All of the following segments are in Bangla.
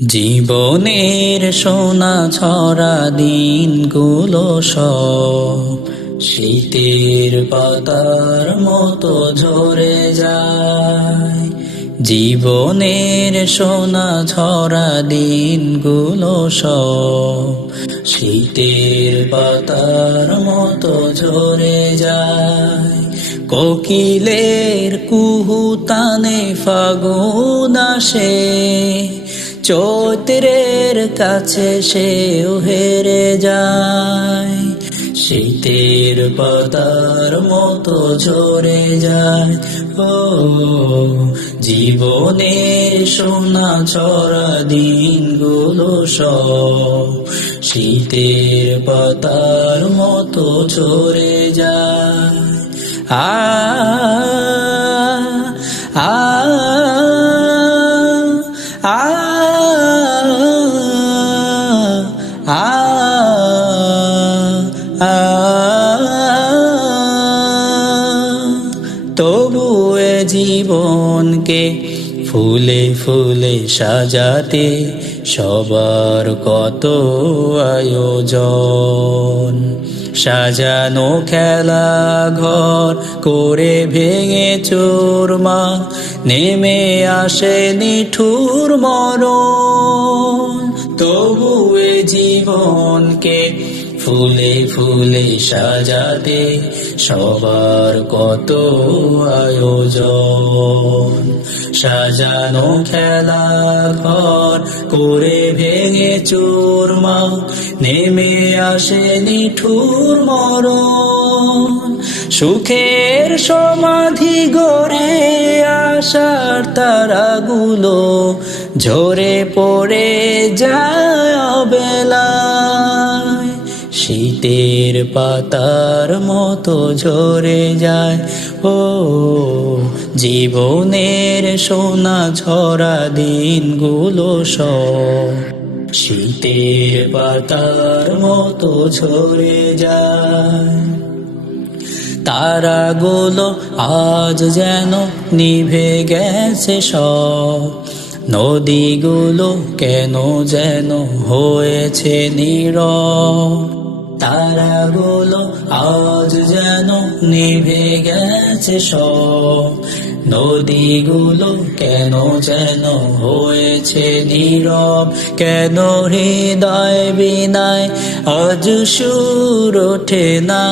জীবনের সোনা ছড়া দিনগুলো সব শীতের পাতার মতো ঝরে যায়। জীবনের সোনা ছড়া দিনগুলো সব শীতের পাতার মতো ঝরে যায়। কোকিলের কুহুতানে ফাগুন আসে, চৈত্রের কাছে সেও হেরে যায়। শীতের পাতার মতো ঝরে যায়। ও জীবনের সোনা ছড়া দিনগুলো সব শীতের পাতার মতো ঝরে যায়। আ আ আ তবু এ জীবনকে ফুলে ফুলে সাজাতে সবার কত আয়োজন। সাজানো খেলা ঘর করে ভেঙে চুরমার নেমে আসে নিঠুর মরণ। তবু এ জীবনকে ফুলে ফুলে সাজাতে সবার কত আয়োজন। সাজানো খেলা ঘর করে ভেঙে চুরমার নেমে আসে নিঠুর মরণ। সুখের সমাধি গড়ে আশার তারাগুলো ঝরে পড়ে যায় অবেলায়। শীতের পাতার মতো ঝরে যায়। ও জীবনের সোনা ঝরা দিনগুলো সব শীতের পাতার মতো ঝরে যায়। তারাগুলো আজ যেন নিভে গেছে সব, নদীগুলো কেন যেন হয়েছে নীরব। তারাগুলো আজ যেন নিভে গেছে সব, নদীগুলো কেন যেন হয়েছে নীরব। কেন হৃদয় বিনায় আজ সুর ওঠে না,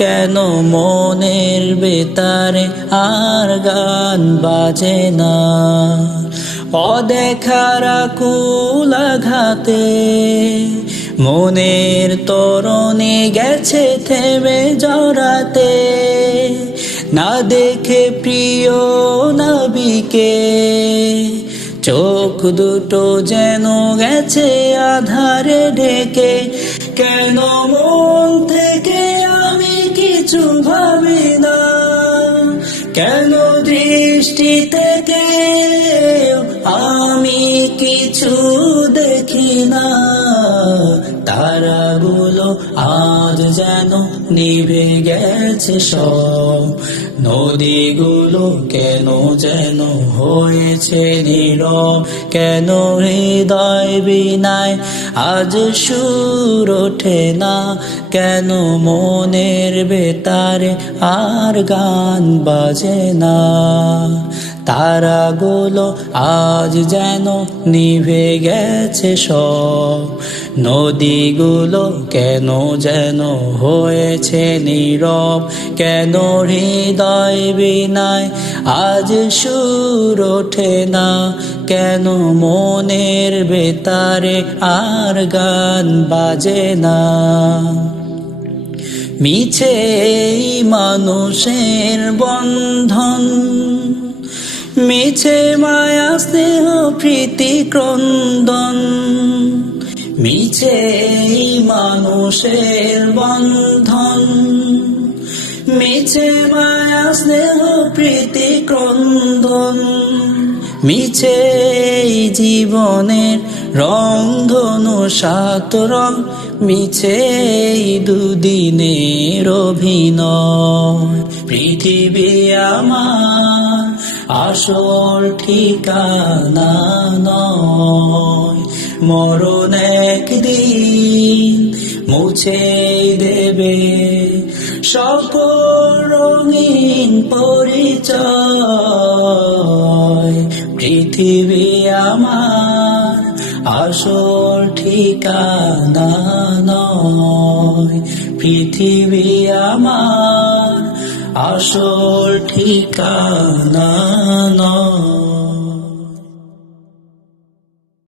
কেন মনের বেতারে আর গান বাজে না। অদেখার আকুল আঘাতে মনের তরণে গেছে থেমে জড়াতে। না দেখে প্রিয় নবীকে চোখ দুটো যেন গেছে আধারে ঢেকে। কেন মন থেকে আমি কিছু ভাবি না, কেন দৃষ্টি থেকে আমি কিছু দেখি না। তারাগুলো আজ যেন নিভে গেছে সব, নদীগুলো কেন যেন হয়েছে নীরব। কেন হৃদয় বিনায় আজ সুর ওঠে না, কেন মনের বেতারে আর গান বাজে না। তারাগুলো আজ যেন নিভে গেছে সব, নদীগুলো কেন যেন হয়েছে নীরব। কেন হৃদয় বিনায় আজ সুর ওঠে না, কেন মনের বেতারে আর গান বাজে না। মিছে এই মানুষের বন্ধন, মিছে মায়া স্নেহ প্রীতি ক্রন্দন। মিছে এই মানুষের বন্ধন, মিছে মায়া স্নেহ প্রীতি ক্রন্দন। মিছে এই জীবনের রং ধনু সাত রং, মিছে এই দুদিনের অভিনয়। পৃথিবী আমার আসল ঠিকানা নয়। মরণ একদিন মুছে দেবে সকল রঙিন পরিচয়। পৃথিবী আমার আসল ঠিকানা নয়, পৃথিবী আমার আসল ঠিকানা নয়।